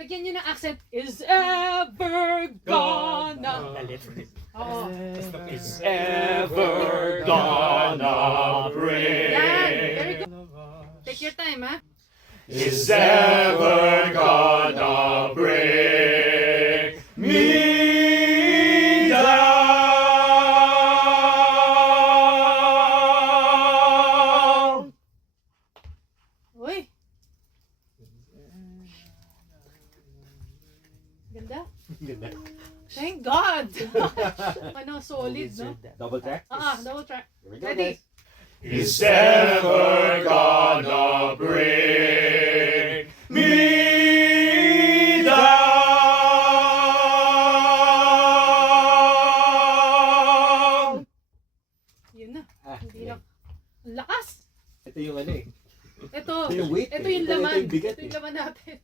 Lagyan nyo ng accent. Is ever gonna. Oo. Is ever gonna break. Yan. Very good. Take your time, ha? Is ever gonna break me down. Uy. Ganda. Thank God. Ano, solid, no? Double track? Double track. Here we go, Ready? guys. Is ever gonna break me down. Yun na. Ah, Hindi yan. na. Ang lakas. Ito yung ano eh. Ito. Ito yung weight Ito eh. yung Ito laman. yung bigat Ito yung eh. laman natin.